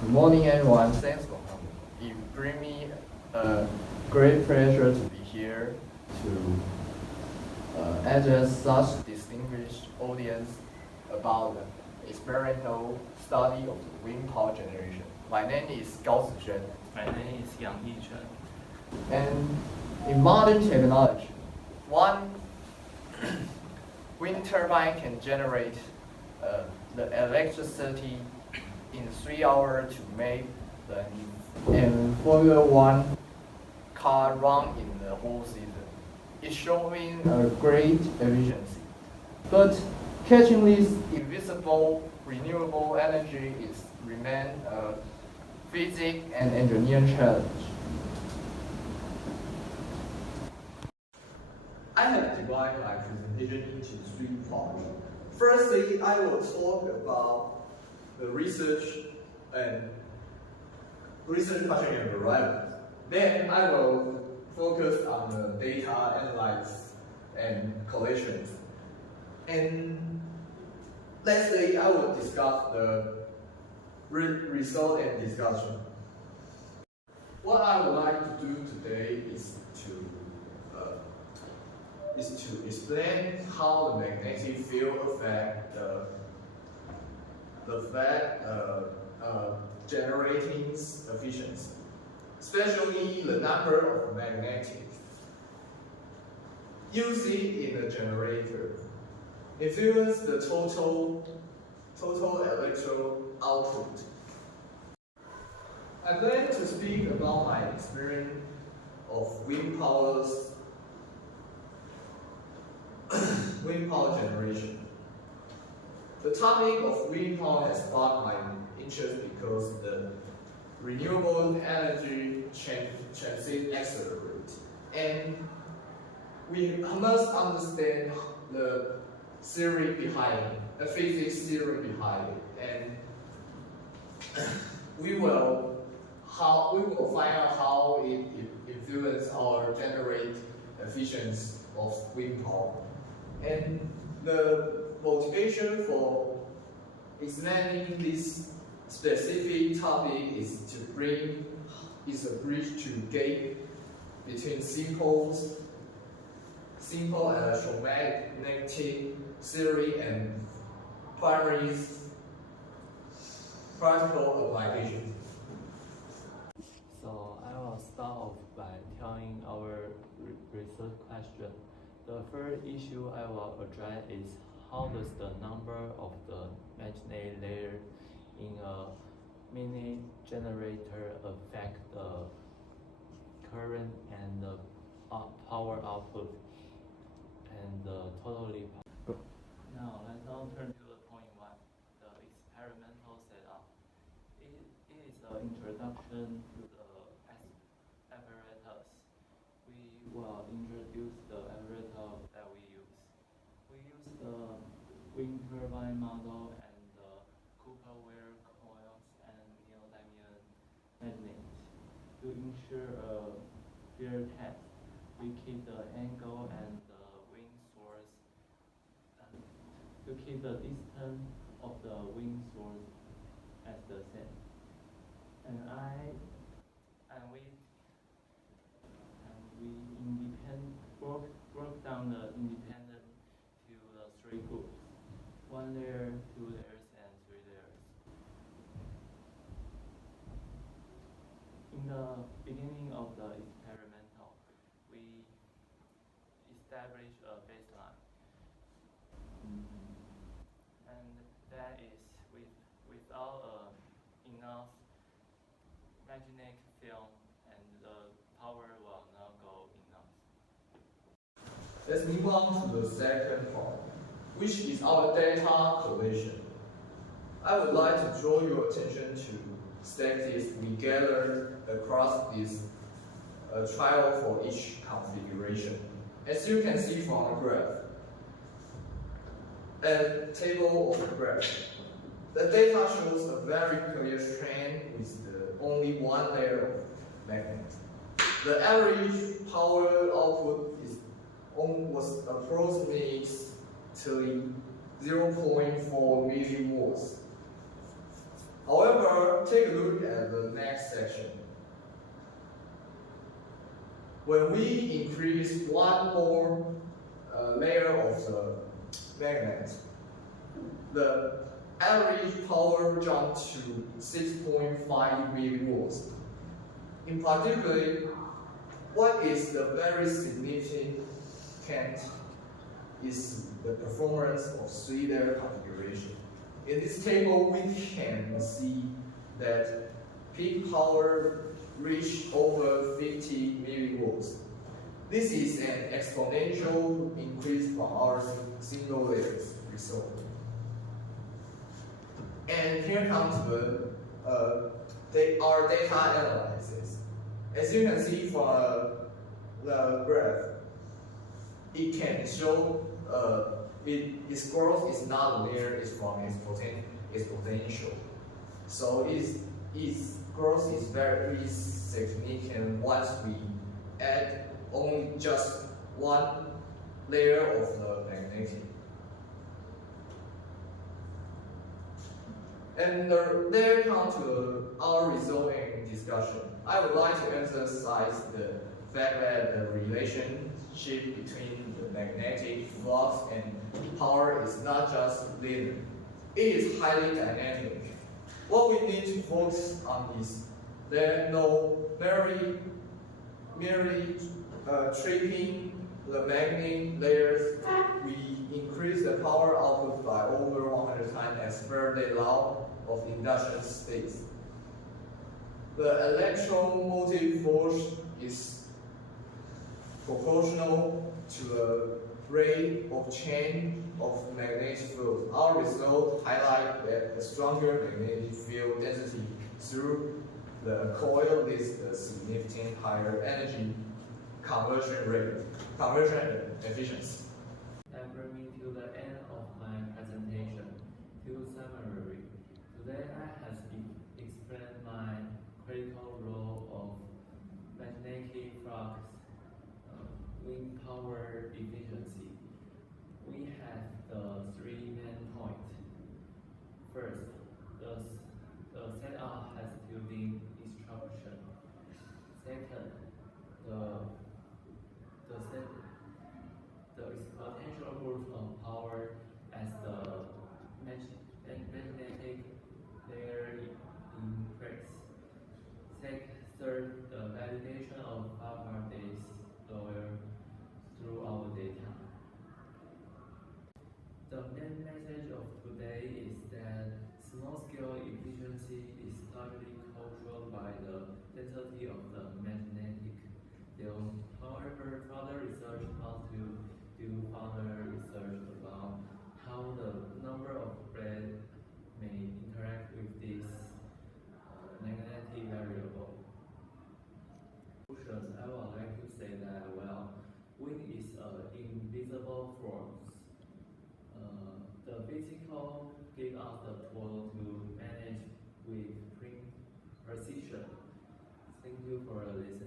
Good morning, everyone. Thanks for coming. It brings me a great pleasure to be here to address such distinguished audience about the experimental study of the wind power generation. My name is Gao Zixuan. My name is Yang Yichuan. And in modern technology, one wind turbine can generate the electricity in 3 hours to make the Formula One car run in the whole season. It's showing a great efficiency. But catching this invisible renewable energy is remain a physics and engineering challenge. I have divided my presentation into 3 parts. Firstly, I will talk about the research question and variables. Then I will focus on the data analysis and collections. And lastly, I will discuss the result and discussion. What I would like to do today is to explain how the magnetic field affect generating efficiency, especially the number of magnetics used in the generator influence the total electro output. I plan to speak about my experience of wind power generation. The topic of wind power has sparked my interest because the renewable energy transit accelerates, and we must understand the theory behind it, the physics theory behind it, and we will find out how it influences our generate efficiency of wind power. And the motivation for examining this specific topic is a bridge to gap between simple electromagnetic theory and primary practical application. So I will start off by telling our research question. The first issue I will address is how does the number of the magnetic layer in a mini generator affect the current and the power output and the totally. Now let's now turn to the point 1, the experimental setup. It is an introduction to the apparatus. We will introduce the apparatus that we use. We use the wind turbine model and the Cooper wire coils and neodymium magnets. To ensure a fair test, we keep the angle and the wind source. To keep the distance of the wind source as the same. And we broke down the independent to the 3 groups: 1 layer, 2 layers, and 3 layers. In the beginning of the experimental, we established a baseline, and that is without enough magnetic field, and the power will not go enough. Let's move on to the second part, which is our data collection. I would like to draw your attention to statistics we gathered across this trial for each configuration. As you can see from the graph, a table of the graph, the data shows a very clear trend with only 1 layer of magnet. The average power output was approximately 0.4 millivolts. However, take a look at the next section. When we increase one more layer of the magnet, the average power jumped to 6.5 millivolts. In particular, what is the very significant is the performance of three-layer configuration. In this table, we can see that peak power reached over 50 millivolts. This is an exponential increase from our single layers result. And here comes our data analysis. As you can see from the graph, it can show its growth is not linear, it's from exponential. So its growth is very significant once we add only just one layer of the magnetic. And there comes to our result and discussion. I would like to emphasize the fact that the relationship between the magnetic flux and power is not just linear. It is highly dynamic. What we need to focus on is that merely tripping the magnetic layers, we increase the power output by over 100 times as per the law of induction states. The electromotive force is proportional to the rate of change of magnetic field. Our results highlight that a stronger magnetic field density through the coil leads to a significant higher energy conversion efficiency. That brings me to the end of my presentation. To summary, today I have explained my critical role of magnetic flux, wind power efficiency. We have the three main points. First, the setup has to be instruction. Second, the exponential growth of power as the magnetic layer increase. Third, the validation of alpha is lower through our data. The main message of today is that small-scale efficiency is largely controlled by the density of the magnetic field. However, further research must do further research about how the number of plates may interact with this magnetic variable. I would like to say that, well, wind is an invisible force. The physical gives us the tool to manage with precision. Thank you for listening.